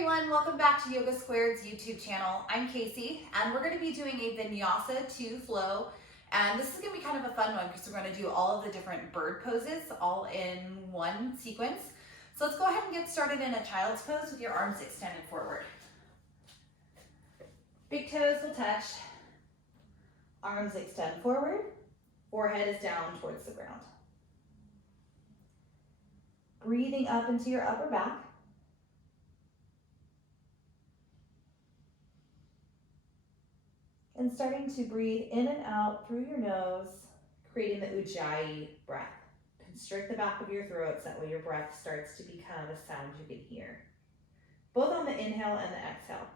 everyone, welcome back to Yoga Squared's YouTube channel. I'm Casey, and we're going to be doing a Vinyasa 2 flow, and this is going to be kind of a fun one because we're going to do all of the different bird poses all in one sequence. So let's go ahead and get started in a child's pose with your arms extended forward. Big toes will touch, arms extend forward, forehead is down towards the ground. Breathing up into your upper back. And starting to breathe in and out through your nose, creating the Ujjayi breath. Constrict the back of your throat so that way your breath starts to become a sound you can hear. Both on the inhale and the exhale.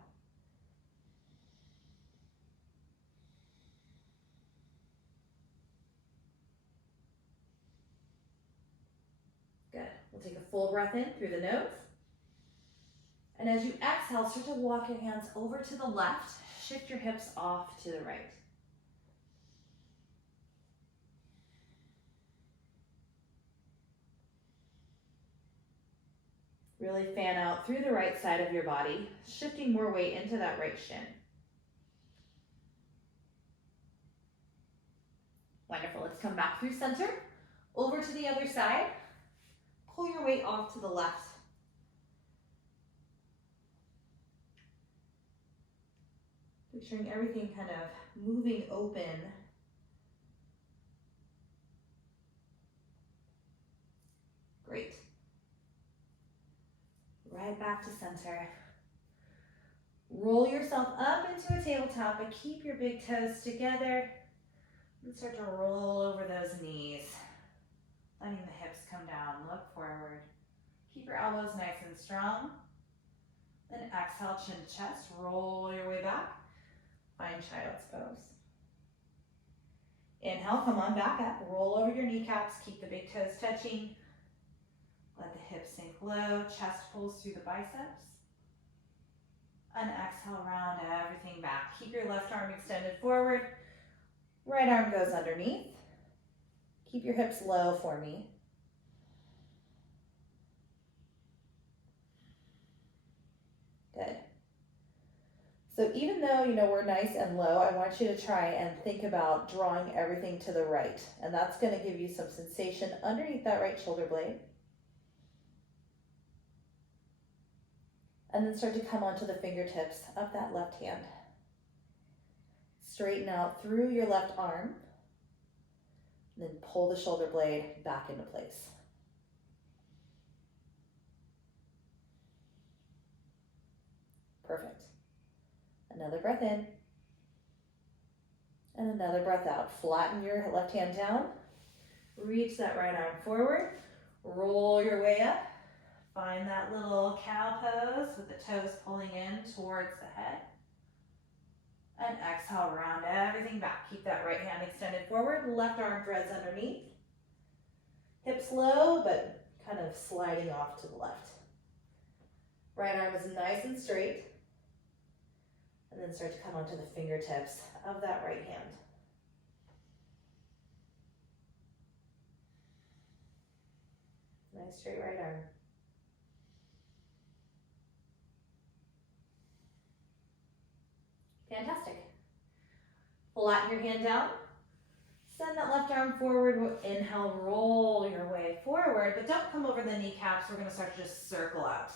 Good. We'll take a full breath in through the nose. And as you exhale, start to walk your hands over to the left. Shift your hips off to the right. Really fan out through the right side of your body, shifting more weight into that right shin. Wonderful. Let's come back through center, over to the other side. Pull your weight off to the left. Picturing everything kind of moving open. Great. Right back to center. Roll yourself up into a tabletop, but keep your big toes together. And start to roll over those knees. Letting the hips come down, look forward. Keep your elbows nice and strong. Then exhale, chin to chest, roll your way back. Find child's pose. Inhale, come on back up. Roll over your kneecaps. Keep the big toes touching. Let the hips sink low. Chest pulls through the biceps. And exhale, round everything back. Keep your left arm extended forward. Right arm goes underneath. Keep your hips low for me. Good. So even though, we're nice and low, I want you to try and think about drawing everything to the right. And that's going to give you some sensation underneath that right shoulder blade. And then start to come onto the fingertips of that left hand. Straighten out through your left arm. And then pull the shoulder blade back into place. Perfect. Another breath in, and another breath out. Flatten your left hand down, reach that right arm forward, roll your way up, find that little cow pose with the toes pulling in towards the head, and exhale, round everything back. Keep that right hand extended forward, left arm threads underneath, hips low, but kind of sliding off to the left. Right arm is nice and straight. And then start to come onto the fingertips of that right hand. Nice straight right arm. Fantastic. Flatten your hand down. Send that left arm forward. Inhale, roll your way forward, but don't come over the kneecaps. We're going to start to just circle out.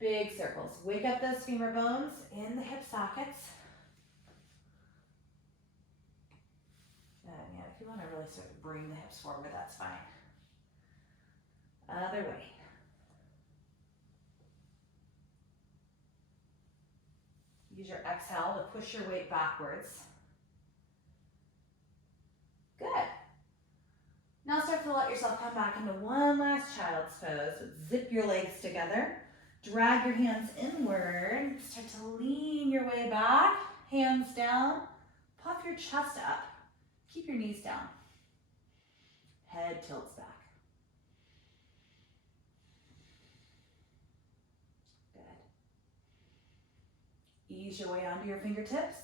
Big circles. Wake up those femur bones in the hip sockets. And if you want to really sort of bring the hips forward, that's fine. Other way. Use your exhale to push your weight backwards. Good. Now start to let yourself come back into one last child's pose. Zip your legs together. Drag your hands inward, start to lean your way back, hands down, puff your chest up, keep your knees down, head tilts back. Good. Ease your way onto your fingertips,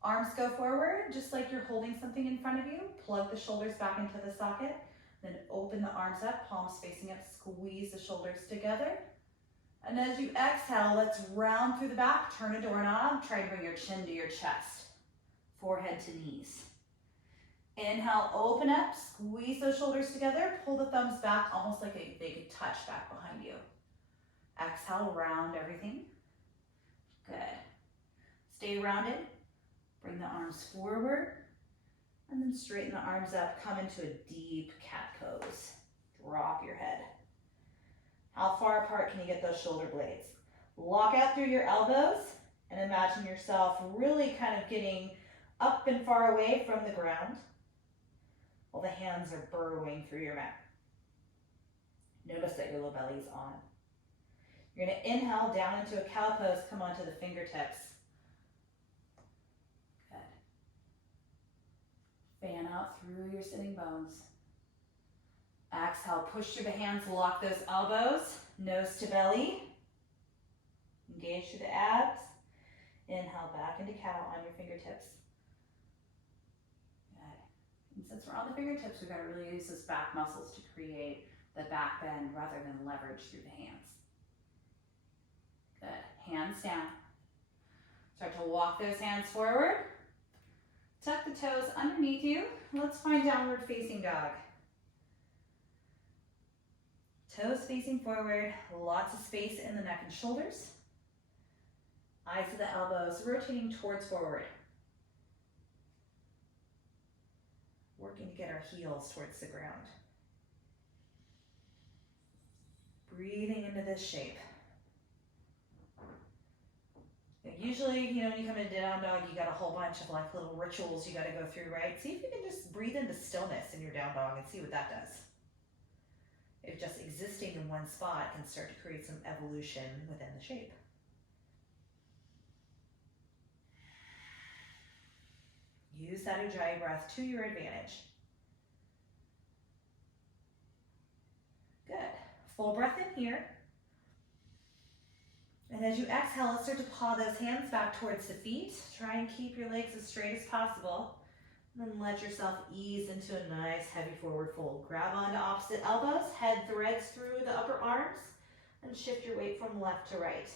arms go forward, just like you're holding something in front of you, plug the shoulders back into the socket, then open the arms up, palms facing up, squeeze the shoulders together. And as you exhale, let's round through the back, turn a doorknob, try to bring your chin to your chest, forehead to knees. Inhale, open up, squeeze those shoulders together, pull the thumbs back almost like they could touch back behind you. Exhale, round everything. Good. Stay rounded, bring the arms forward, and then straighten the arms up, come into a deep cat pose. Drop your head. How far apart can you get those shoulder blades? Lock out through your elbows and imagine yourself really kind of getting up and far away from the ground while the hands are burrowing through your mat. Notice that your low belly is on. You're going to inhale down into a cow pose, come onto the fingertips. Good. Fan out through your sitting bones. Exhale, push through the hands, lock those elbows, nose to belly. Engage through the abs. Inhale back into cow on your fingertips. Good. And since we're on the fingertips, we've got to really use those back muscles to create the back bend rather than leverage through the hands. Good. Hands down. Start to walk those hands forward. Tuck the toes underneath you. Let's find downward facing dog. Toes facing forward, lots of space in the neck and shoulders. Eyes to the elbows, rotating towards forward. Working to get our heels towards the ground. Breathing into this shape. Usually, when you come into down dog, you got a whole bunch of like little rituals you got to go through, right? See if you can just breathe into stillness in your down dog and see what that does. If just existing in one spot can start to create some evolution within the shape. Use that Ujjayi breath to your advantage. Good. Full breath in here. And as you exhale, let's start to paw those hands back towards the feet. Try and keep your legs as straight as possible. And then let yourself ease into a nice heavy forward fold. Grab onto opposite elbows, head threads through the upper arms, and shift your weight from left to right.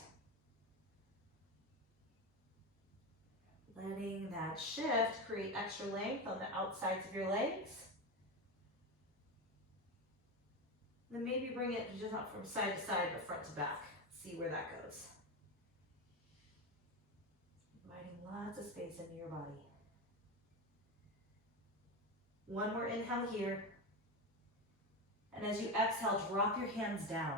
Letting that shift create extra length on the outsides of your legs. Then maybe bring it just not from side to side, but front to back. See where that goes. Inviting lots of space into your body. One more inhale here. And as you exhale, drop your hands down.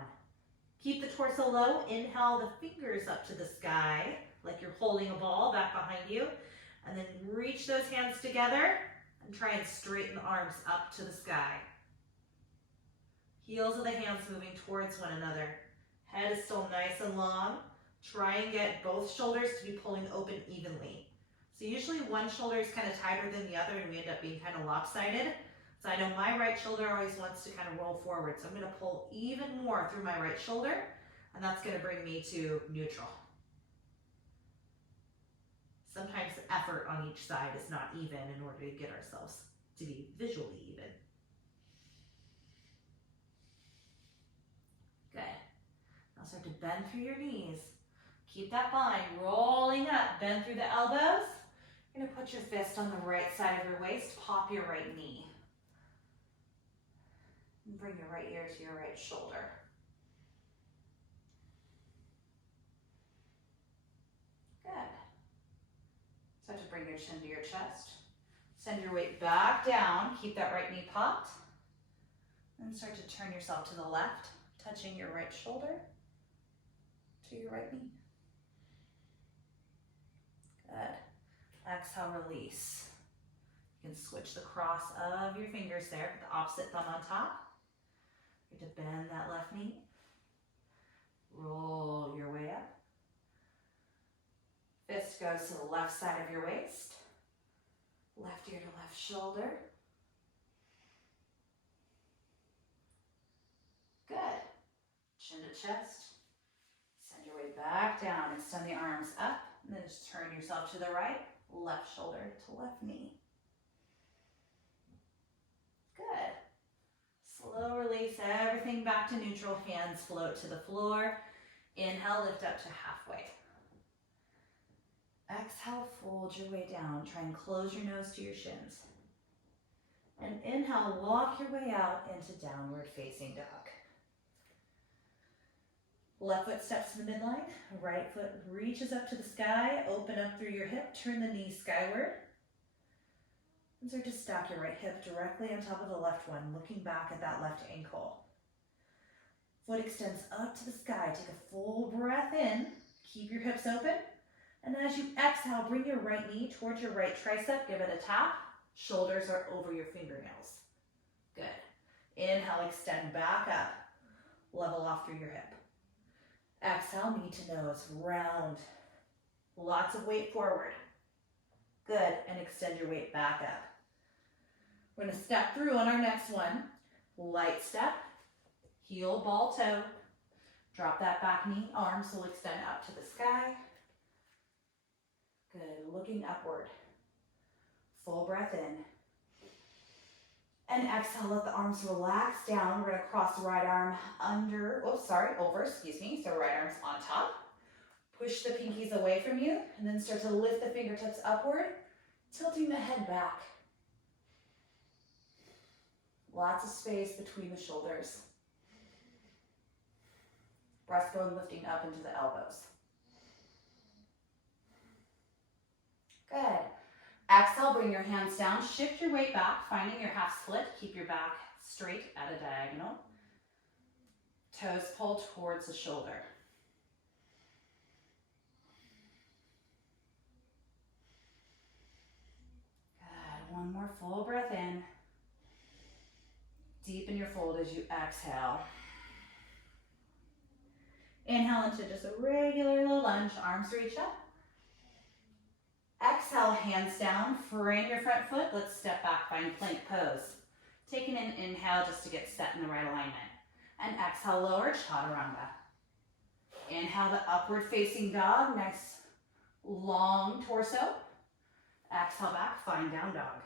Keep the torso low. Inhale the fingers up to the sky, like you're holding a ball back behind you. And then reach those hands together and try and straighten the arms up to the sky. Heels of the hands moving towards one another. Head is still nice and long. Try and get both shoulders to be pulling open evenly. So usually one shoulder is kind of tighter than the other and we end up being kind of lopsided. So I know my right shoulder always wants to kind of roll forward. So I'm going to pull even more through my right shoulder and that's going to bring me to neutral. Sometimes the effort on each side is not even in order to get ourselves to be visually even. Good. Now start to bend through your knees. Keep that bind rolling up. Bend through the elbows. You're going to put your fist on the right side of your waist. Pop your right knee. And bring your right ear to your right shoulder. Good. Start to bring your chin to your chest. Send your weight back down. Keep that right knee popped. And start to turn yourself to the left, touching your right shoulder to your right knee. Good. Exhale, release. You can switch the cross of your fingers there. Put the opposite thumb on top. You have to bend that left knee. Roll your way up. Fist goes to the left side of your waist. Left ear to left shoulder. Good. Chin to chest. Send your weight back down. Extend the arms up. And then just turn yourself to the right. Left shoulder to left knee. Good. Slow release everything back to neutral. Hands float to the floor. Inhale, lift up to halfway. Exhale, fold your way down. Try and close your nose to your shins. And inhale, walk your way out into downward facing dog. Left foot steps to the midline. Right foot reaches up to the sky. Open up through your hip. Turn the knees skyward. And start to stack your right hip directly on top of the left one, looking back at that left ankle. Foot extends up to the sky. Take a full breath in. Keep your hips open. And as you exhale, bring your right knee towards your right tricep. Give it a tap. Shoulders are over your fingernails. Good. Inhale, extend back up. Level off through your hip. Exhale, knee to nose, round. Lots of weight forward. Good, and extend your weight back up. We're gonna step through on our next one. Light step, heel, ball, toe. Drop that back knee, arms will extend up to the sky. Good, looking upward. Full breath in. And exhale, let the arms relax down. We're gonna cross the right arm over, so right arm's on top. Push the pinkies away from you, and then start to lift the fingertips upward, tilting the head back. Lots of space between the shoulders. Breastbone lifting up into the elbows. Good. Exhale, bring your hands down, shift your weight back, finding your half split. Keep your back straight at a diagonal. Toes pull towards the shoulder. Good, one more full breath in. Deepen your fold as you exhale. Inhale into just a regular little lunge, arms reach up. Exhale, hands down, frame your front foot. Let's step back, find plank pose. Taking an inhale just to get set in the right alignment. And exhale, lower, chaturanga. Inhale, the upward facing dog, nice long torso. Exhale back, find down dog.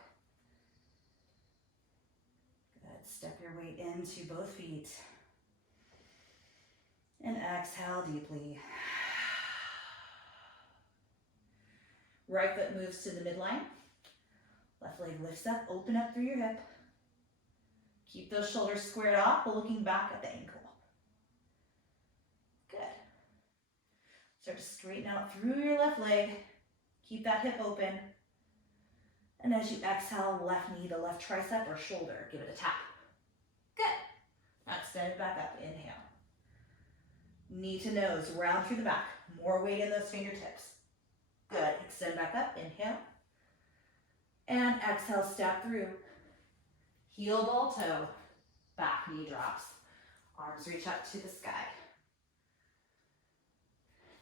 Good, step your weight into both feet. And exhale deeply. Right foot moves to the midline. Left leg lifts up, open up through your hip. Keep those shoulders squared off, looking back at the ankle. Good. Start to straighten out through your left leg. Keep that hip open. And as you exhale, left knee to left tricep or shoulder. Give it a tap. Good. Now extend it back up. Inhale. Knee to nose, round through the back. More weight in those fingertips. Good, extend back up, inhale. And exhale, step through. Heel, ball, toe, back knee drops. Arms reach up to the sky.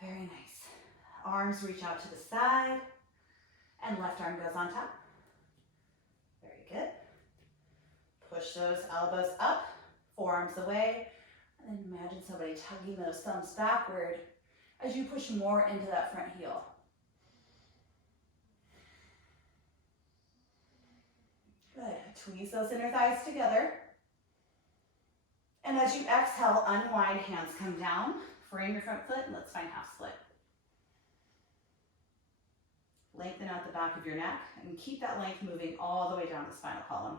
Very nice. Arms reach out to the side, and left arm goes on top. Very good. Push those elbows up, forearms away, and then imagine somebody tugging those thumbs backward as you push more into that front heel. Good. Tweeze those inner thighs together. And as you exhale, unwind, hands come down. Frame your front foot, and let's find half split. Lengthen out the back of your neck, and keep that length moving all the way down the spinal column.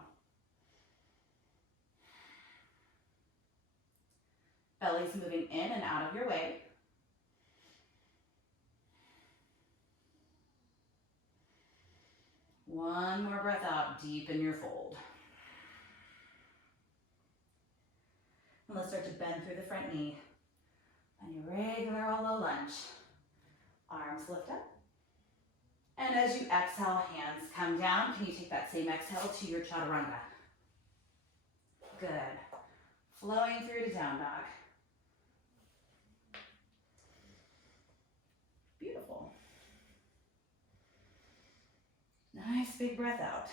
Belly's moving in and out of your way. One more breath out, deepen your fold. And let's start to bend through the front knee. And your regular low lunge. Arms lift up. And as you exhale, hands come down. Can you take that same exhale to your chaturanga? Good. Flowing through to down dog. Beautiful. Nice big breath out.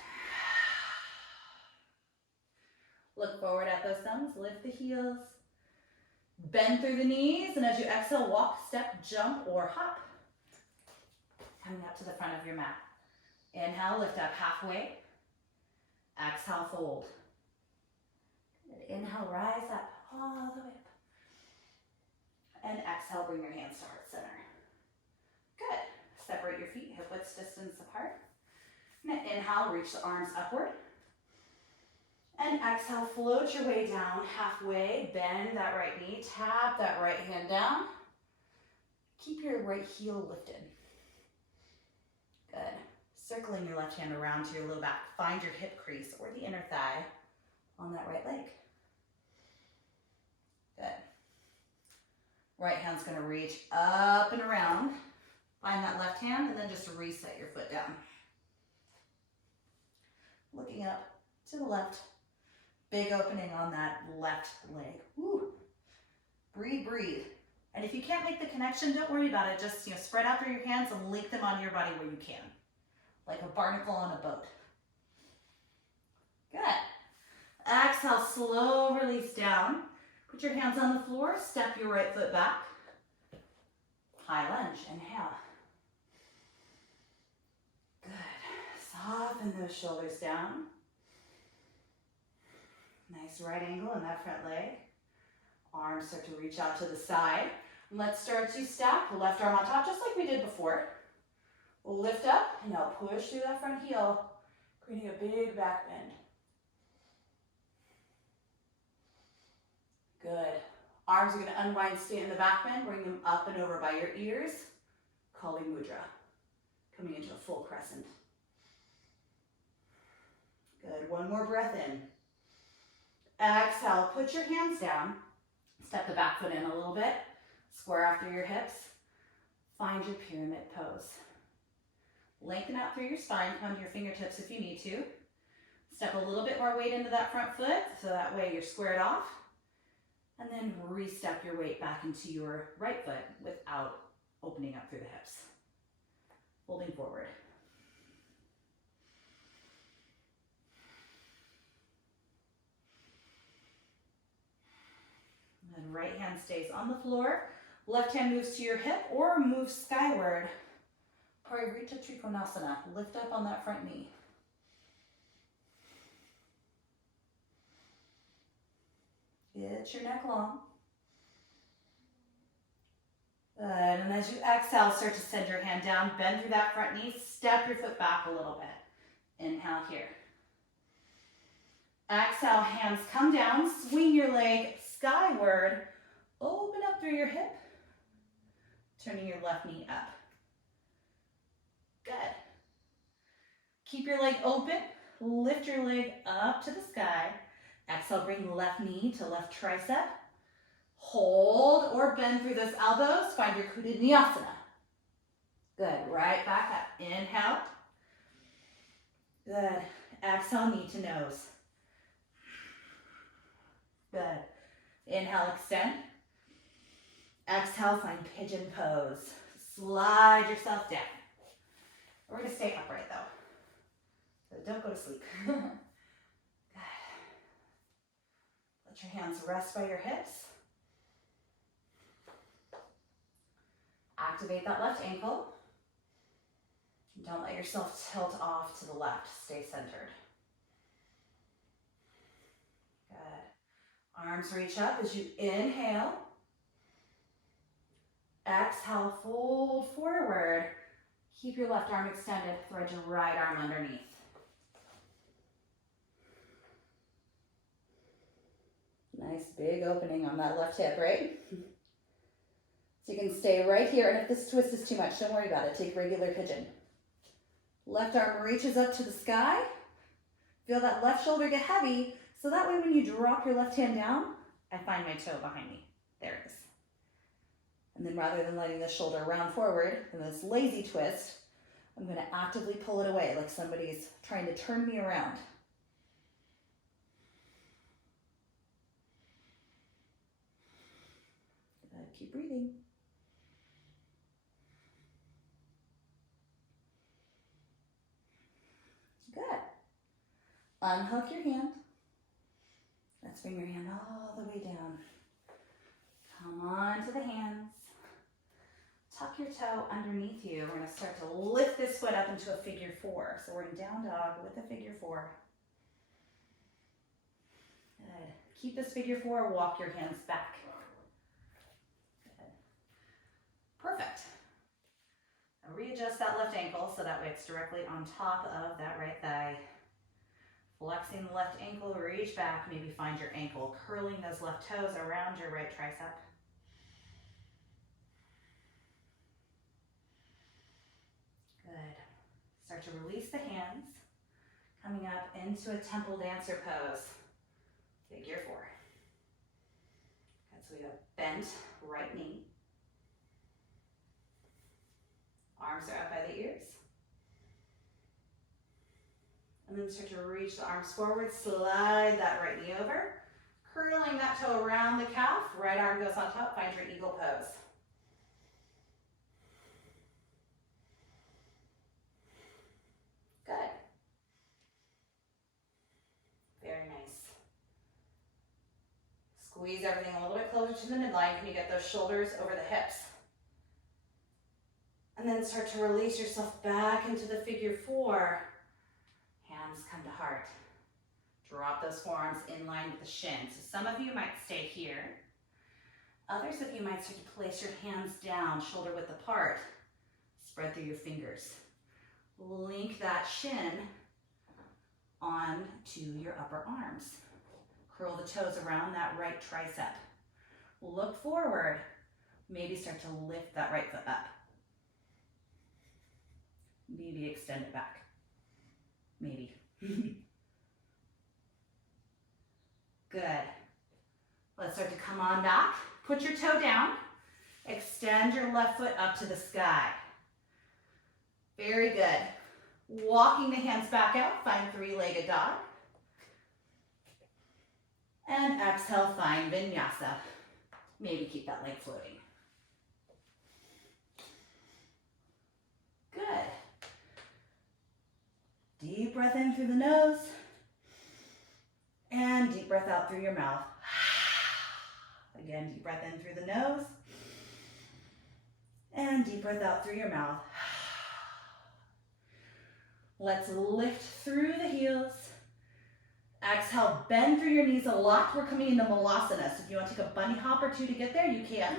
Look forward at those thumbs, lift the heels. Bend through the knees, and as you exhale, walk, step, jump, or hop. Coming up to the front of your mat. Inhale, lift up halfway. Exhale, fold. Good. Inhale, rise up all the way up. And exhale, bring your hands to heart center. Good. Separate your feet hip width distance apart. And inhale, reach the arms upward. And exhale, float your way down halfway. Bend that right knee, tap that right hand down. Keep your right heel lifted. Good. Circling your left hand around to your low back. Find your hip crease or the inner thigh on that right leg. Good. Right hand's gonna reach up and around. Find that left hand and then just reset your foot down. Looking up to the left. Big opening on that left leg. Woo. Breathe, breathe. And if you can't make the connection, don't worry about it. Just spread out through your hands and link them onto your body where you can. Like a barnacle on a boat. Good. Exhale, slow release down. Put your hands on the floor, step your right foot back. High lunge, inhale. Good. Soften those shoulders down. Nice right angle in that front leg. Arms start to reach out to the side. Let's start to stack the left arm on top, just like we did before. We'll lift up, and now push through that front heel, creating a big back bend. Good. Arms are going to unwind, stay in the back bend, bring them up and over by your ears. Kali Mudra. Coming into a full crescent. Good. One more breath in. Exhale, put your hands down. Step the back foot in a little bit. Square after your hips. Find your pyramid pose. Lengthen out through your spine. Come to your fingertips if you need to. Step a little bit more weight into that front foot, so that way you're squared off. And then re-step your weight back into your right foot without opening up through the hips. Folding forward. And right hand stays on the floor. Left hand moves to your hip or moves skyward. Parivrita Trikonasana. Lift up on that front knee. Get your neck long. Good. And as you exhale, start to send your hand down. Bend through that front knee. Step your foot back a little bit. Inhale here. Exhale, hands come down. Swing your leg skyward. Open up through your hip. Turning your left knee up. Good. Keep your leg open. Lift your leg up to the sky. Exhale, bring left knee to left tricep. Hold or bend through those elbows. Find your Vinyasa. Good. Right back up. Inhale. Good. Exhale, knee to nose. Good. Inhale, extend. Exhale, find pigeon pose. Slide yourself down. We're going to stay upright though. So don't go to sleep. Good. Let your hands rest by your hips. Activate that left ankle. Don't let yourself tilt off to the left. Stay centered. Good. Arms reach up as you inhale. Exhale, fold forward. Keep your left arm extended. Thread your right arm underneath. Nice big opening on that left hip, right? So you can stay right here, and if this twist is too much, don't worry about it. Take regular pigeon. Left arm reaches up to the sky. Feel that left shoulder get heavy, so that way when you drop your left hand down, I find my toe behind me. There it is. And then rather than letting the shoulder round forward in this lazy twist, I'm going to actively pull it away like somebody's trying to turn me around. Good. Keep breathing. Good. Unhook your hand. Let's bring your hand all the way down. Come on to the hands. Tuck your toe underneath you. We're going to start to lift this foot up into a figure four. So we're in down dog with a figure four. Good. Keep this figure four. Walk your hands back. Good. twist that left ankle so that way it's directly on top of that right thigh. Flexing the left ankle, reach back, maybe find your ankle, curling those left toes around your right tricep. Good. Start to release the hands, coming up into a temple dancer pose, figure 4. Good, so we have bent right knee. Arms are up by the ears. And then start to reach the arms forward, slide that right knee over, curling that toe around the calf, right arm goes on top, find your eagle pose. Good. Very nice. Squeeze everything a little bit closer to the midline. Can you get those shoulders over the hips? And then start to release yourself back into the figure 4. Hands come to heart. Drop those forearms in line with the shin. So some of you might stay here. Others of you might start to place your hands down, shoulder width apart. Spread through your fingers. Link that shin onto your upper arms. Curl the toes around that right tricep. Look forward. Maybe start to lift that right foot up. Maybe extend it back. Maybe. Good. Let's start to come on back. Put your toe down. Extend your left foot up to the sky. Very good. Walking the hands back out, find 3-legged dog. And exhale, find Vinyasa. Maybe keep that leg floating. Good. Deep breath in through the nose. And deep breath out through your mouth. Again, deep breath in through the nose. And deep breath out through your mouth. Let's lift through the heels. Exhale, bend through your knees a lot. We're coming into Malasana. So if you want to take a bunny hop or 2 to get there, you can.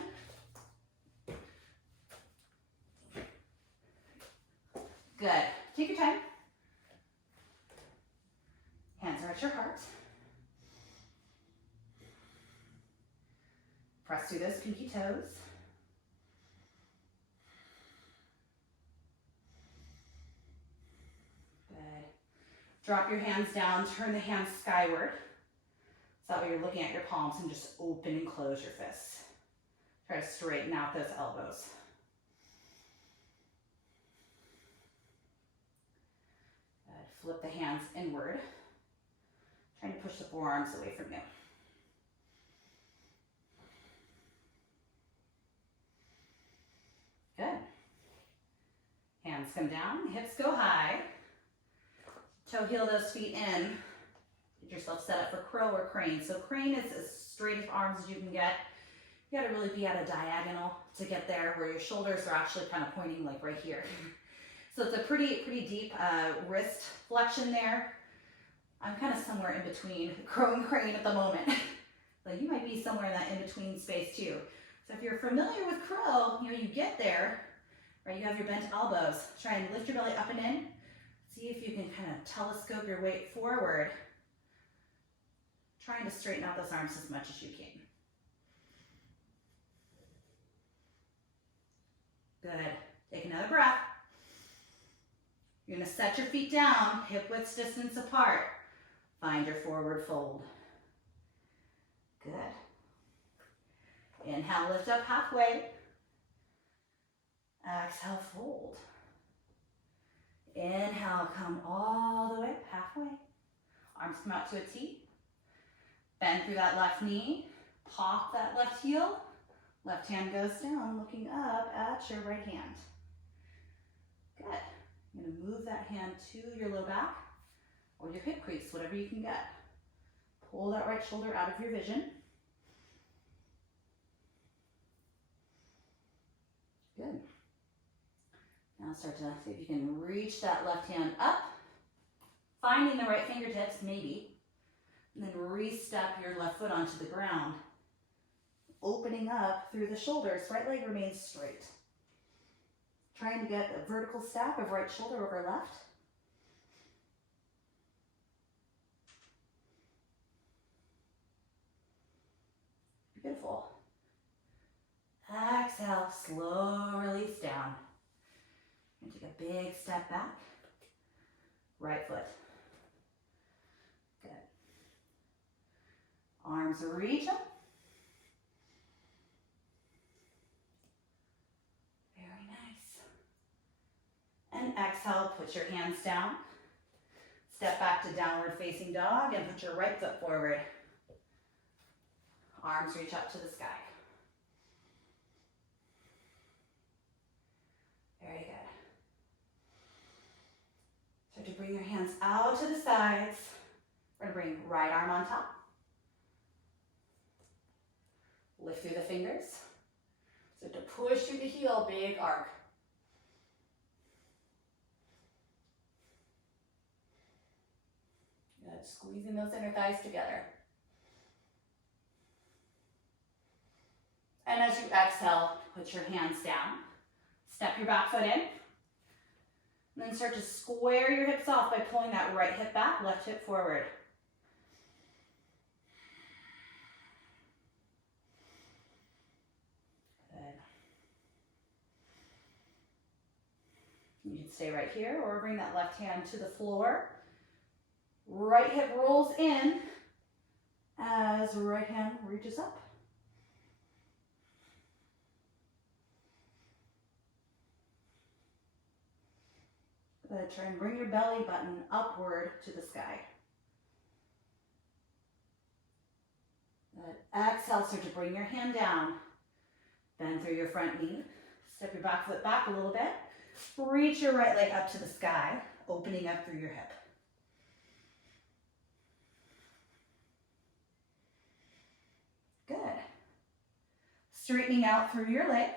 Good. Take your time. Hands are at your heart. Press through those pinky toes. Good. Drop your hands down, turn the hands skyward. So that way you're looking at your palms and just open and close your fists. Try to straighten out those elbows. Good. Flip the hands inward. Trying to push the forearms away from you. Good. Hands come down, hips go high. Toe heel those feet in. Get yourself set up for crow or crane. So crane is as straight of arms as you can get. You gotta really be at a diagonal to get there where your shoulders are actually kind of pointing like right here. So it's a pretty deep wrist flexion there. I'm kind of somewhere in between crow and crane at the moment. But you might be somewhere in that in-between space too. So if you're familiar with crow, you get there, right? You have your bent elbows. Try and lift your belly up and in. See if you can kind of telescope your weight forward. Trying to straighten out those arms as much as you can. Good. Take another breath. You're going to set your feet down, hip width distance apart. Find your forward fold. Good. Inhale, lift up halfway. Exhale, fold. Inhale, come all the way up halfway. Arms come out to a T. Bend through that left knee. Pop that left heel. Left hand goes down, looking up at your right hand. Good. You're going to move that hand to your low back or your hip crease, whatever you can get. Pull that right shoulder out of your vision. Good. Now start to see if you can reach that left hand up, finding the right fingertips, maybe, and then re-step your left foot onto the ground, opening up through the shoulders. Right leg remains straight. Trying to get a vertical stack of right shoulder over left. Beautiful. Exhale, slow release down. And take a big step back. Right foot. Good. Arms reach up. Very nice. And exhale, put your hands down. Step back to downward facing dog and put your right foot forward. Arms reach up to the sky. Very good. Start to bring your hands out to the sides. We're going to bring right arm on top. Lift through the fingers. Start to push through the heel, big arc. Good. Squeezing those inner thighs together. And as you exhale, put your hands down. Step your back foot in. And then start to square your hips off by pulling that right hip back, left hip forward. Good. You can stay right here or bring that left hand to the floor. Right hip rolls in as right hand reaches up. Good. Try and bring your belly button upward to the sky. Good. Exhale, start to bring your hand down. Bend through your front knee. Step your back foot back a little bit. Reach your right leg up to the sky, opening up through your hip. Good. Straightening out through your leg.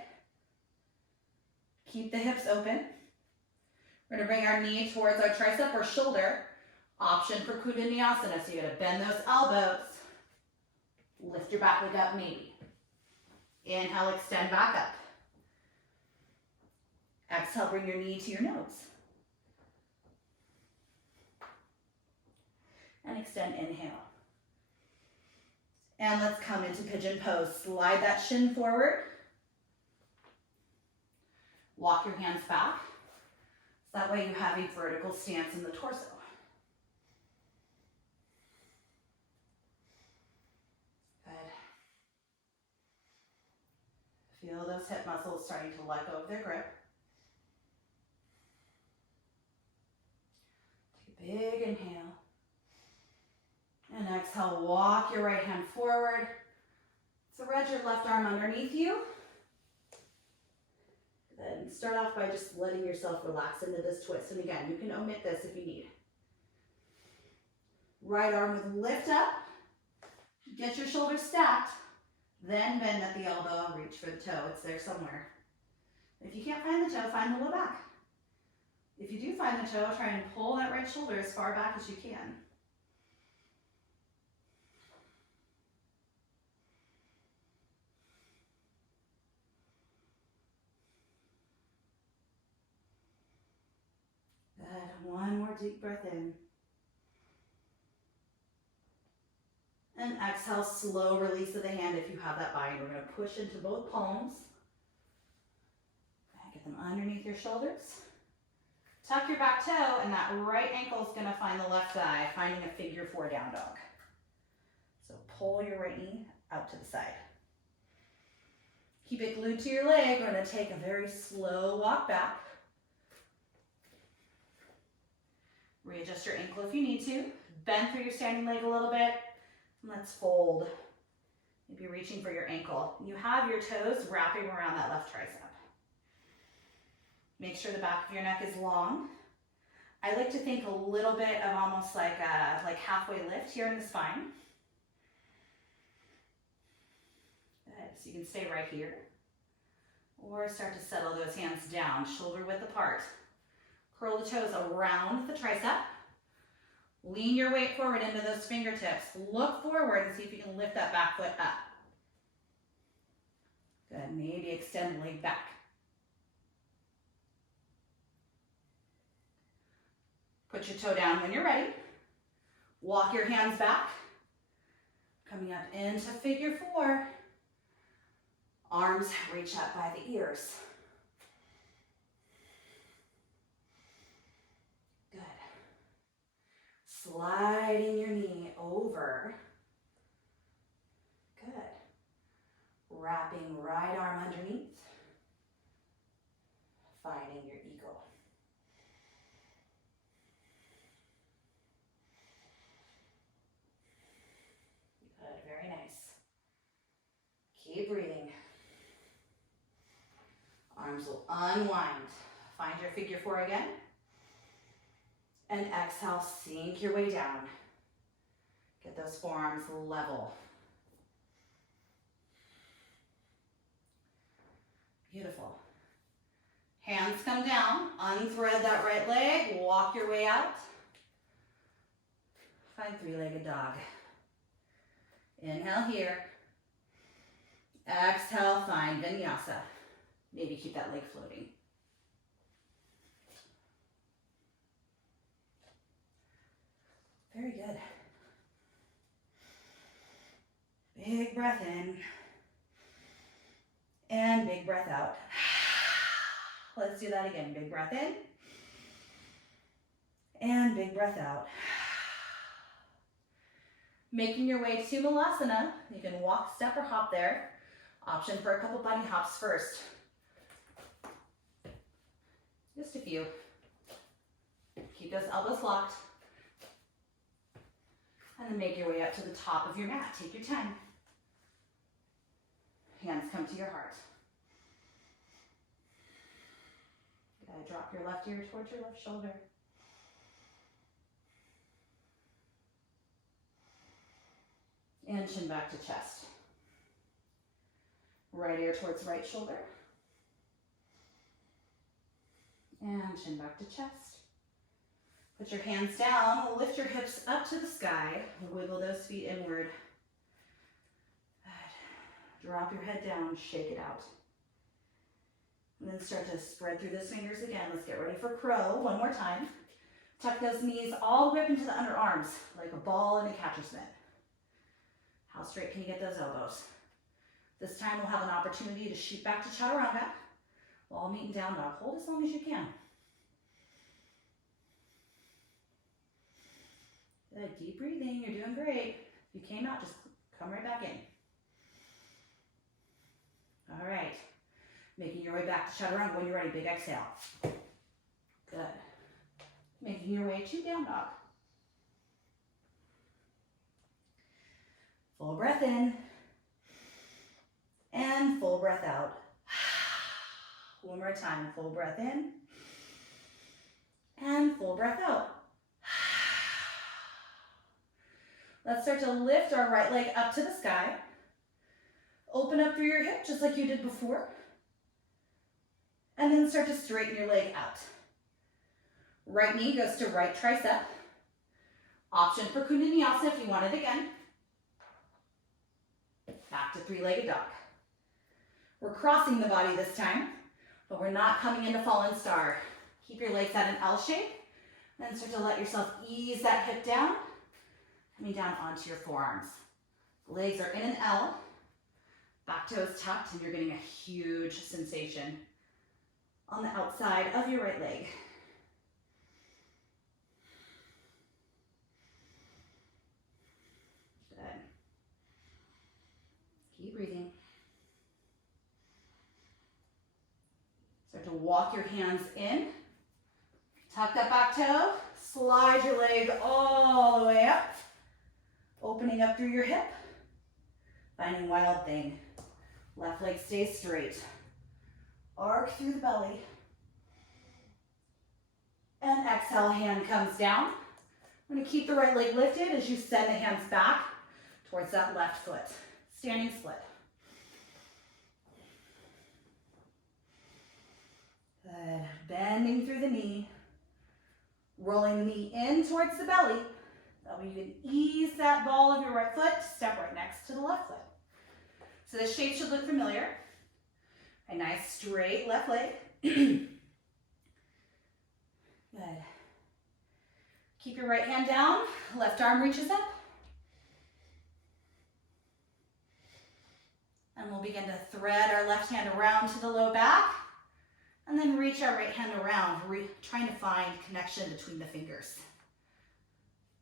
Keep the hips open. We're going to bring our knee towards our tricep or shoulder. Option for Vinyasa. So you're going to bend those elbows. Lift your back leg up maybe. Inhale, extend back up. Exhale, bring your knee to your nose. And extend, inhale. And let's come into pigeon pose. Slide that shin forward. Walk your hands back. So that way you have a vertical stance in the torso. Good. Feel those hip muscles starting to let go of their grip. Take a big inhale. And exhale, walk your right hand forward. Spread your left arm underneath you. Then start off by just letting yourself relax into this twist. And again, you can omit this if you need. Right arm with lift up. Get your shoulders stacked. Then bend at the elbow and reach for the toe. It's there somewhere. If you can't find the toe, find the low back. If you do find the toe, try and pull that right shoulder as far back as you can. Good. One more deep breath in. And exhale, slow release of the hand if you have that bind. We're going to push into both palms. Get them underneath your shoulders. Tuck your back toe, and that right ankle is going to find the left thigh, finding a figure 4 down dog. So pull your right knee out to the side. Keep it glued to your leg. We're going to take a very slow walk back. Readjust your ankle if you need to. Bend through your standing leg a little bit. Let's fold. Maybe reaching for your ankle. You have your toes wrapping around that left tricep. Make sure the back of your neck is long. I like to think a little bit of almost like a halfway lift here in the spine. Good. So you can stay right here. Or start to settle those hands down, shoulder width apart. Curl the toes around the tricep. Lean your weight forward into those fingertips. Look forward and see if you can lift that back foot up. Good. Maybe extend the leg back. Put your toe down when you're ready. Walk your hands back. Coming up into figure four. Arms reach up by the ears. Good. Sliding your knee over. Good. Wrapping right arm underneath. Finding your eagle. Good, very nice. Keep breathing. Arms will unwind. Find your figure four again. And exhale, sink your way down. Get those forearms level. Beautiful. Hands come down, unthread that right leg, walk your way out. Find three-legged dog. Inhale here. Exhale, find Vinyasa. Maybe keep that leg floating. Very good. Big breath in. And big breath out. Let's do that again. Big breath in. And big breath out. Making your way to Malasana. You can walk, step, or hop there. Option for a couple bunny hops first. Just a few. Keep those elbows locked. And then make your way up to the top of your mat. Take your time. Hands come to your heart. Drop your left ear towards your left shoulder. And chin back to chest. Right ear towards right shoulder. And chin back to chest. Put your hands down, lift your hips up to the sky. Wiggle those feet inward. Good. Drop your head down, shake it out. And then start to spread through those fingers again. Let's get ready for crow one more time. Tuck those knees all the way up into the underarms, like a ball in a catcher's mitt. How straight can you get those elbows? This time we'll have an opportunity to shoot back to chaturanga while meeting down dog. Hold as long as you can. Good, deep breathing, you're doing great. If you came out, just come right back in. All right. Making your way back to chaturanga when you're ready. Big exhale. Good. Making your way to down dog. Full breath in. And full breath out. One more time. Full breath in. And full breath out. Let's start to lift our right leg up to the sky. Open up through your hip just like you did before. And then start to straighten your leg out. Right knee goes to right tricep. Option for Vinyasa if you want it again. Back to three-legged dog. We're crossing the body this time, but we're not coming into fallen star. Keep your legs at an L shape. Then start to let yourself ease that hip down. Coming down onto your forearms. Legs are in an L. Back toes tucked, and you're getting a huge sensation on the outside of your right leg. Good. Keep breathing. Start to walk your hands in. Tuck that back toe. Slide your leg all the way up. Opening up through your hip. Finding wild thing. Left leg stays straight. Arc through the belly. And exhale, hand comes down. I'm going to keep the right leg lifted as you send the hands back towards that left foot. Standing split. Good. Bending through the knee. Rolling the knee in towards the belly. That way you can ease that ball of your right foot, step right next to the left foot. So this shape should look familiar. A nice straight left leg. Good. Keep your right hand down, left arm reaches up. And we'll begin to thread our left hand around to the low back, and then reach our right hand around, trying to find connection between the fingers.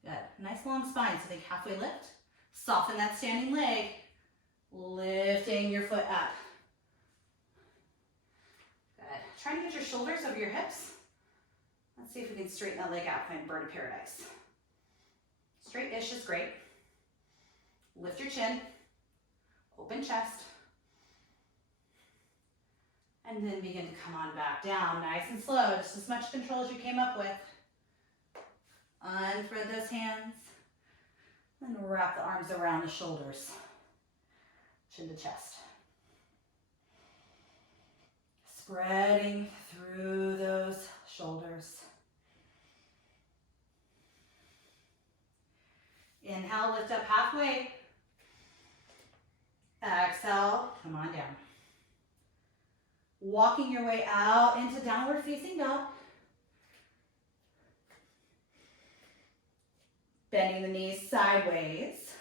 Good. Nice long spine, so think halfway lift. Soften that standing leg, lifting your foot up. Good. Try to get your shoulders over your hips. Let's see if we can straighten that leg out, find bird of paradise. Straight-ish is great. Lift your chin, open chest. And then begin to come on back down, nice and slow, just as much control as you came up with. Unthread those hands, and wrap the arms around the shoulders, chin to chest. Spreading through those shoulders. Inhale, lift up halfway. Exhale, come on down. Walking your way out into downward facing dog. Bending the knees sideways.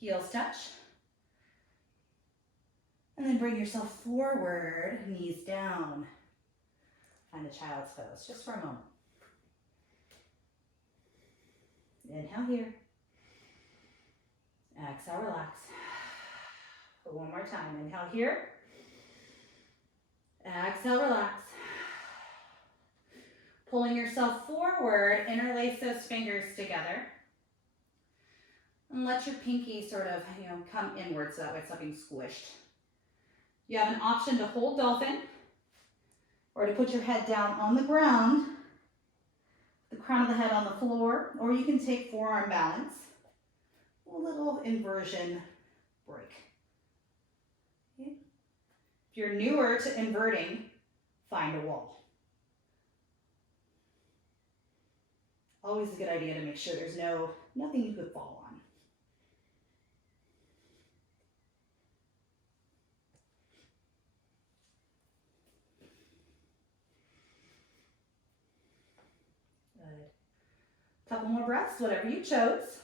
Heels touch. And then bring yourself forward, knees down. Find a child's pose, just for a moment. Inhale here. Exhale, relax. One more time. Inhale here. Exhale, relax. Pulling yourself forward, interlace those fingers together. And let your pinky sort of, come inward so that way it's not being squished. You have an option to hold dolphin or to put your head down on the ground, the crown of the head on the floor, or you can take forearm balance. A little inversion break. Okay. If you're newer to inverting, find a wall. Always a good idea to make sure there's nothing you could fall on. Good. Couple more breaths, whatever you chose.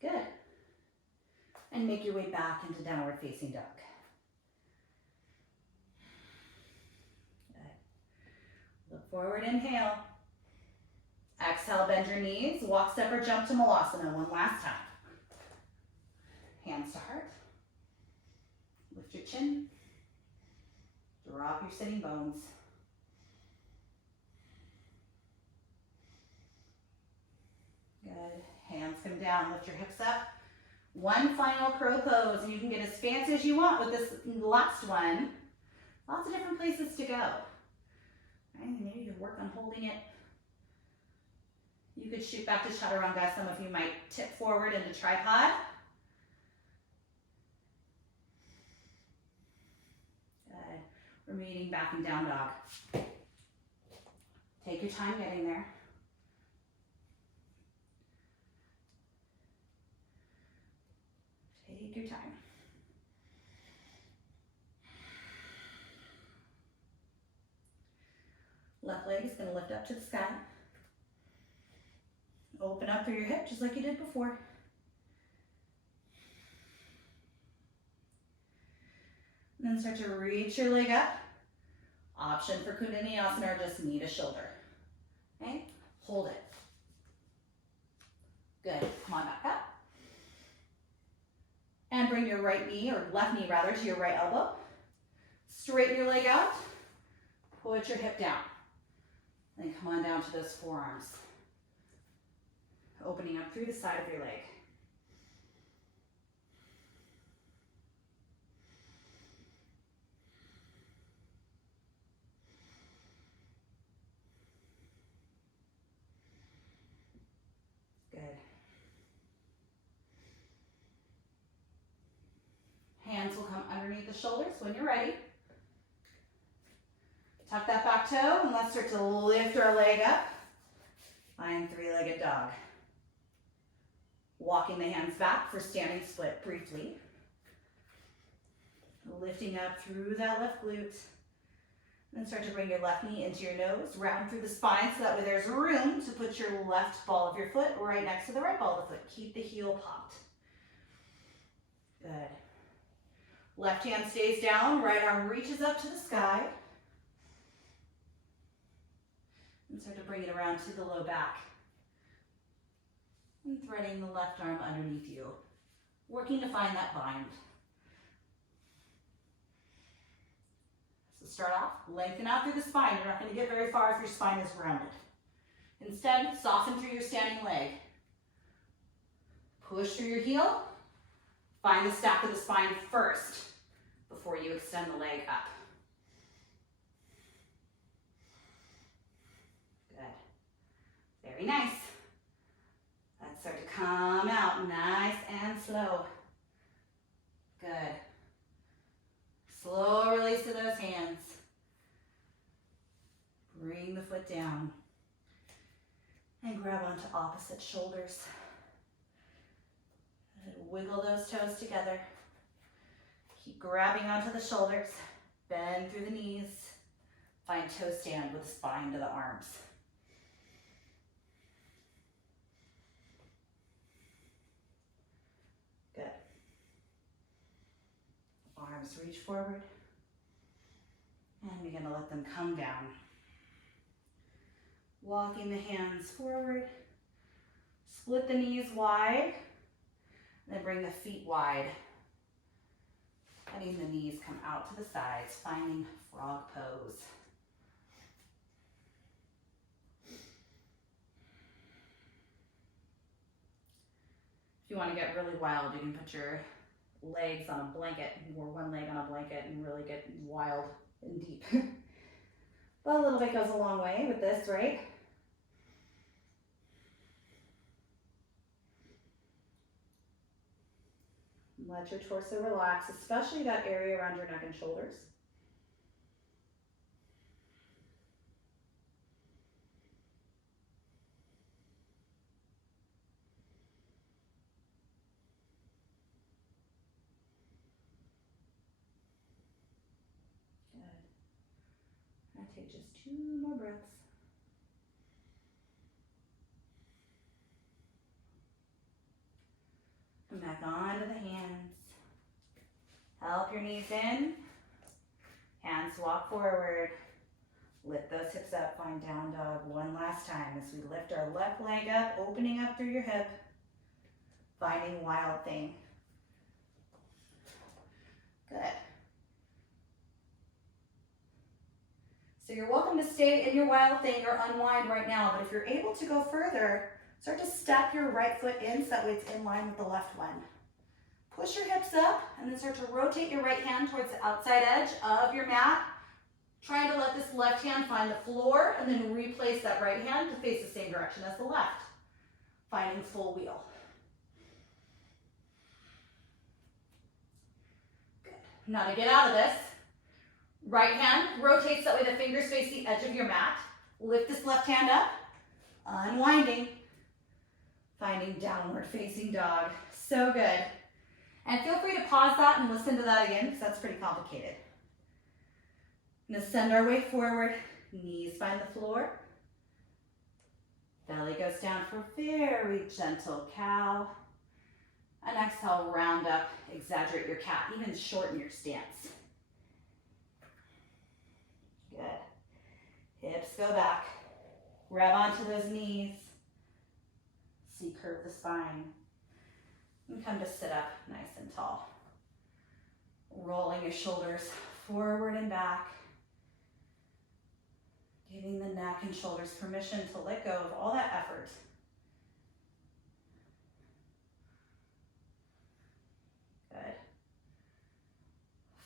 Good. And make your way back into downward facing dog. Good. Look forward, inhale. Exhale, bend your knees. Walk, step, or jump to Malasana one last time. Hands to heart. Lift your chin. Drop your sitting bones. Good. Hands come down. Lift your hips up. One final crow pose, and you can get as fancy as you want with this last one. Lots of different places to go. Right? Maybe you can work on holding it. You could shoot back to chaturanga. Some of you might tip forward into tripod. Good. We're meeting back in down dog. Take your time getting there. Take your time. Left leg is going to lift up to the sky. Open up through your hip just like you did before. And then start to reach your leg up. Option for Kundalini-asana or just knee to shoulder. Okay? Hold it. Good. Come on back up. And bring your right knee, or left knee rather, to your right elbow. Straighten your leg out. Put your hip down. Then come on down to those forearms. Opening up through the side of your leg. Good. Hands will come underneath the shoulders when you're ready. Tuck that back toe, and let's start to lift our leg up. Find three-legged dog. Walking the hands back for standing split briefly. Lifting up through that left glute. And then start to bring your left knee into your nose, round through the spine so that way there's room to put your left ball of your foot right next to the right ball of the foot. Keep the heel popped. Good. Left hand stays down, right arm reaches up to the sky. And start to bring it around to the low back. And threading the left arm underneath you. Working to find that bind. So start off, lengthen out through the spine. You're not going to get very far if your spine is grounded. Instead, soften through your standing leg. Push through your heel. Find the stack of the spine first before you extend the leg up. Good. Very nice. Let's start to come out nice and slow. Good. Slow release of those hands. Bring the foot down. And grab onto opposite shoulders. And wiggle those toes together. Keep grabbing onto the shoulders. Bend through the knees. Find toe stand with spine to the arms. Good. Arms reach forward. And we're going to let them come down. Walking the hands forward. Split the knees wide. Then bring the feet wide. Letting the knees come out to the sides, finding frog pose. If you want to get really wild, you can put your legs on a blanket, or one leg on a blanket, and really get wild and deep. But a little bit goes a long way with this, right? Let your torso relax, especially that area around your neck and shoulders. Good. I'll take just 2 more breaths. Come back onto the hands. Help your knees in. Hands walk forward. Lift those hips up. Find down dog one last time as we lift our left leg up, opening up through your hip. Finding wild thing. Good. So you're welcome to stay in your wild thing or unwind right now, but if you're able to go further, start to step your right foot in so that way it's in line with the left one. Push your hips up and then start to rotate your right hand towards the outside edge of your mat. Trying to let this left hand find the floor and then replace that right hand to face the same direction as the left. Finding full wheel. Good. Now to get out of this, right hand rotates that way the fingers face the edge of your mat. Lift this left hand up, unwinding. Finding downward facing dog. So good. And feel free to pause that and listen to that again because that's pretty complicated. I'm going to send our way forward. Knees find the floor. Belly goes down for very gentle cow. And exhale, round up, exaggerate your cat, even shorten your stance. Good. Hips go back. Grab onto those knees. Curve the spine and come to sit up nice and tall. Rolling your shoulders forward and back. Giving the neck and shoulders permission to let go of all that effort. Good.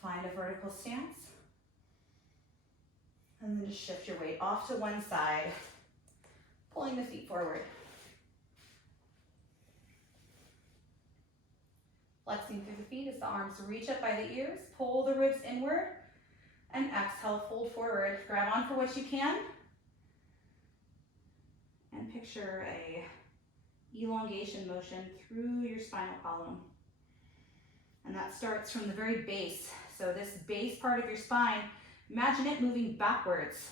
Find a vertical stance. And then just shift your weight off to one side, pulling the feet forward. Flexing through the feet as the arms reach up by the ears, pull the ribs inward, and exhale, fold forward. Grab on for what you can. And picture a elongation motion through your spinal column. And that starts from the very base. So this base part of your spine Imagine it moving backwards,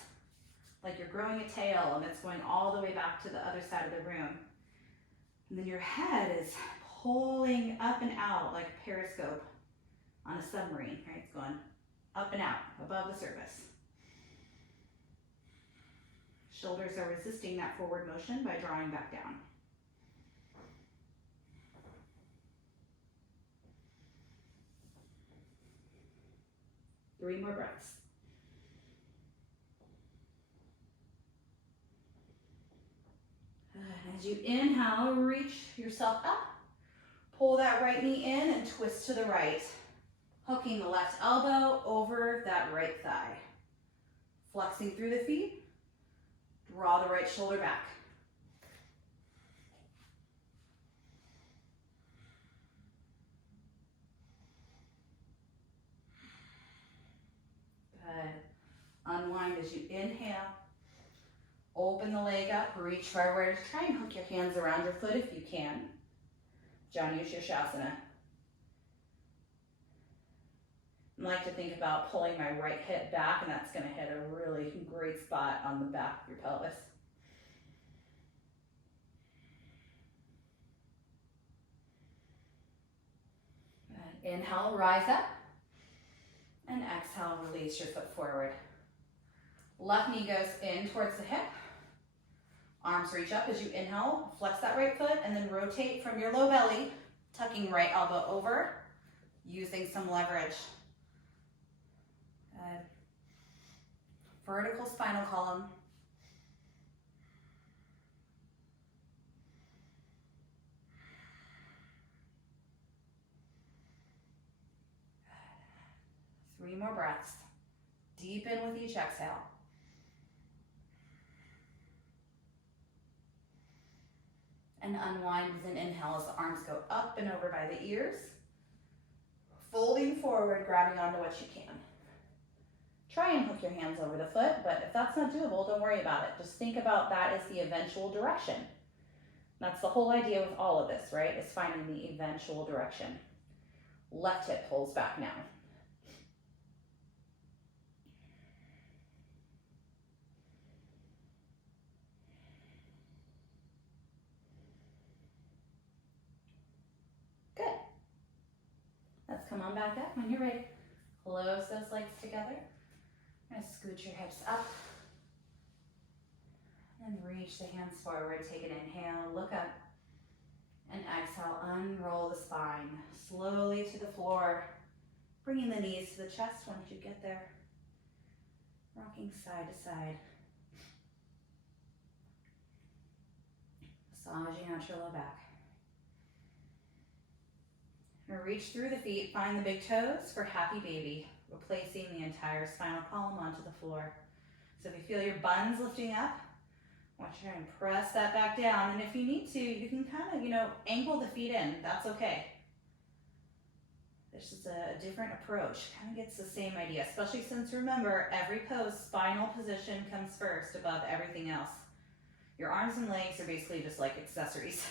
like you're growing a tail and it's going all the way back to the other side of the room. And then your head is pulling up and out like a periscope on a submarine, right? It's going up and out above the surface. Shoulders are resisting that forward motion by drawing back down. Three more breaths. As you inhale, reach yourself up. Pull that right knee in and twist to the right. Hooking the left elbow over that right thigh. Flexing through the feet. Draw the right shoulder back. Good. Unwind as you inhale. Open the leg up, reach forward. Try and hook your hands around your foot if you can. Janu Shirshasana. I like to think about pulling my right hip back, and that's going to hit a really great spot on the back of your pelvis. Good. Inhale, rise up. And exhale, release your foot forward. Left knee goes in towards the hip. Arms reach up as you inhale, flex that right foot, and then rotate from your low belly, tucking right elbow over, using some leverage. Good. Vertical spinal column. Good. 3 more breaths. Deepen with each exhale. And unwind with an inhale as the arms go up and over by the ears. Folding forward, grabbing onto what you can. Try and hook your hands over the foot, but if that's not doable, don't worry about it. Just think about that as the eventual direction. That's the whole idea with all of this, right? Is finding the eventual direction. Left hip pulls back now. Good. Let's come on back up when you're ready. Close those legs together. I'm gonna scoot your hips up. And reach the hands forward. Take an inhale, look up. And exhale, unroll the spine. Slowly to the floor. Bringing the knees to the chest once you get there. Rocking side to side. Massaging out your low back. Now reach through the feet, find the big toes for happy baby, replacing the entire spinal column onto the floor. So if you feel your buns lifting up, I want you to try and press that back down. And if you need to, you can kind of, angle the feet in. That's okay. This is a different approach. Kind of gets the same idea, especially since remember, every pose, spinal position comes first above everything else. Your arms and legs are basically just like accessories.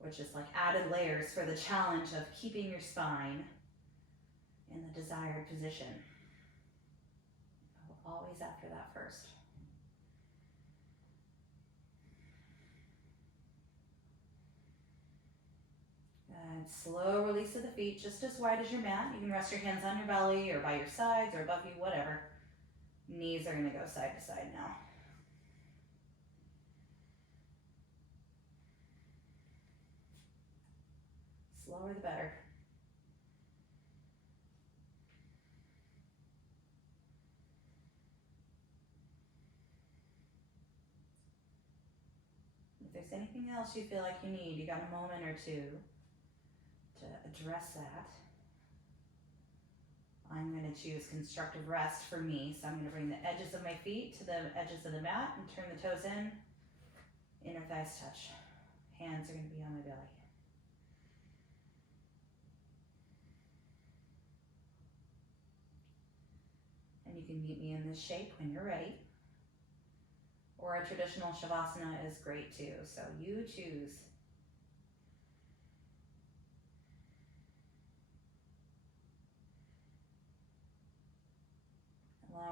Which is like added layers for the challenge of keeping your spine in the desired position. Always after that first. And slow release of the feet, just as wide as your mat. You can rest your hands on your belly or by your sides or above you, whatever. Knees are gonna go side to side now. Slower the better. If there's anything else you feel like you need, you got a moment or two to address that. I'm going to choose constructive rest for me, so I'm going to bring the edges of my feet to the edges of the mat and turn the toes in. Inner thighs touch. Hands are going to be on my belly. And you can meet me in this shape when you're ready. Or a traditional Shavasana is great too, so you choose.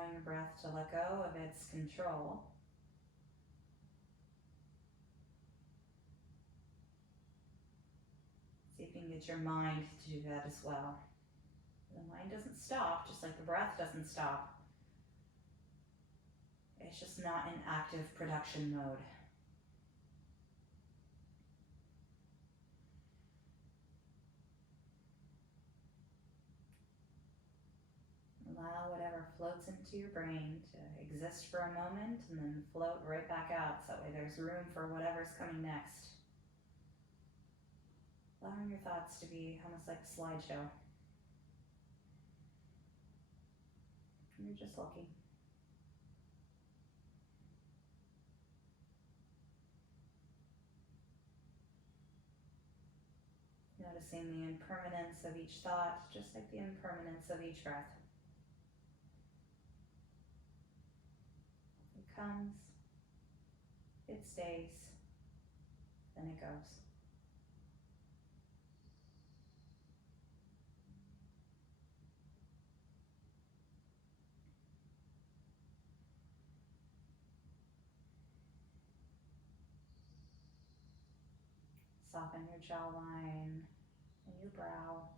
allowing your breath to let go of its control. See if you can get your mind to do that as well. The mind doesn't stop, just like the breath doesn't stop. It's just not in active production mode. Allow whatever floats into your brain to exist for a moment and then float right back out. So that way there's room for whatever's coming next. Allowing your thoughts to be almost like a slideshow. You're just lucky. Noticing the impermanence of each thought, just like the impermanence of each breath. It comes, it stays, then it goes. Soften your jawline and your brow.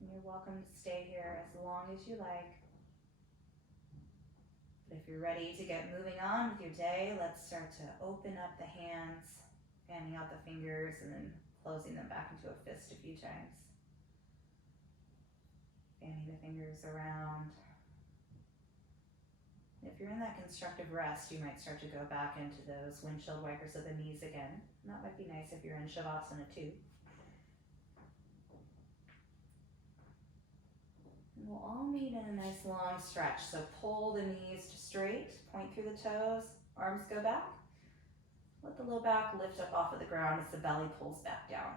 And you're welcome to stay here as long as you like. But if you're ready to get moving on with your day, let's start to open up the hands, fanning out the fingers, and then closing them back into a fist a few times. Fanning the fingers around. If you're in that constructive rest, you might start to go back into those windshield wipers of the knees again. And that might be nice if you're in Shavasana too. And we'll all meet in a nice long stretch. So pull the knees to straight, point through the toes, arms go back. Let the low back lift up off of the ground as the belly pulls back down.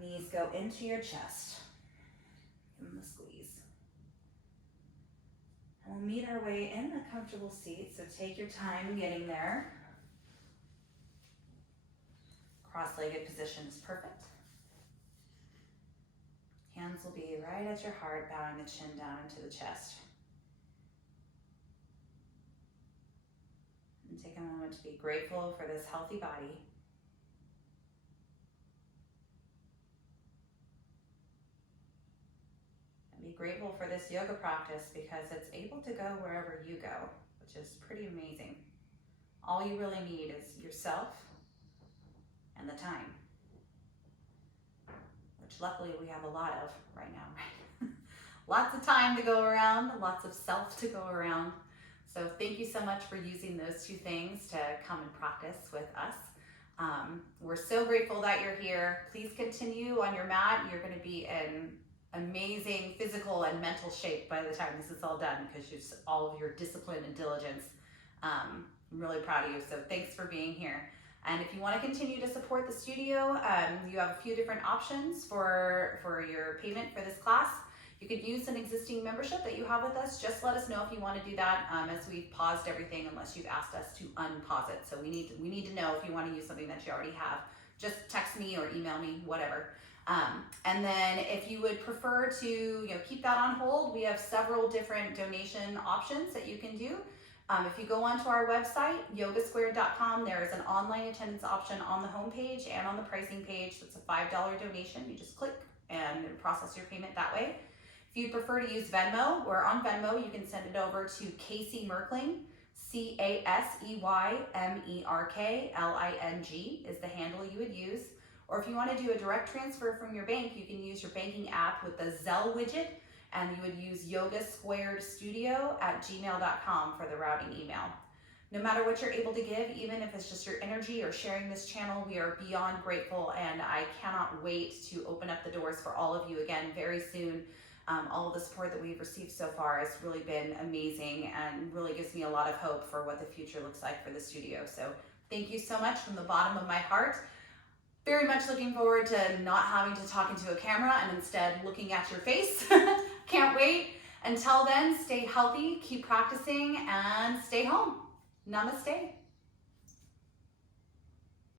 Knees go into your chest. Give them a squeeze. And we'll meet our way in a comfortable seat, so take your time getting there. Cross-legged position is perfect. Hands will be right at your heart, bowing the chin down into the chest. And take a moment to be grateful for this healthy body. And be grateful for this yoga practice because it's able to go wherever you go, which is pretty amazing. All you really need is yourself and the time. Which luckily we have a lot of right now, right? Lots of time to go around, lots of self to go around. So thank you so much for using those two things to come and practice with us. We're so grateful that you're here. Please continue on your mat. You're going to be in amazing physical and mental shape by the time this is all done because you're all of your discipline and diligence. I'm really proud of you. So thanks for being here. And if you want to continue to support the studio, you have a few different options for your payment for this class. You could use an existing membership that you have with us. Just let us know if you want to do that as we've paused everything unless you've asked us to unpause it. So we need to know if you want to use something that you already have. Just text me or email me, whatever. And then if you would prefer to keep that on hold, we have several different donation options that you can do. If you go onto our website, yogasquared.com, there is an online attendance option on the homepage and on the pricing page. That's a $5 donation. You just click and process your payment that way. If you'd prefer to use Venmo, we're on Venmo. You can send it over to Casey Merkling, CASEYMERKLING is the handle you would use. Or if you want to do a direct transfer from your bank, you can use your banking app with the Zelle widget, and you would use yogasquaredstudio@gmail.com for the routing email. No matter what you're able to give, even if it's just your energy or sharing this channel, we are beyond grateful, and I cannot wait to open up the doors for all of you again very soon. All of the support that we've received so far has really been amazing and really gives me a lot of hope for what the future looks like for the studio. So thank you so much from the bottom of my heart. Very much looking forward to not having to talk into a camera and instead looking at your face. Can't wait. Until then, stay healthy, keep practicing, and stay home. Namaste.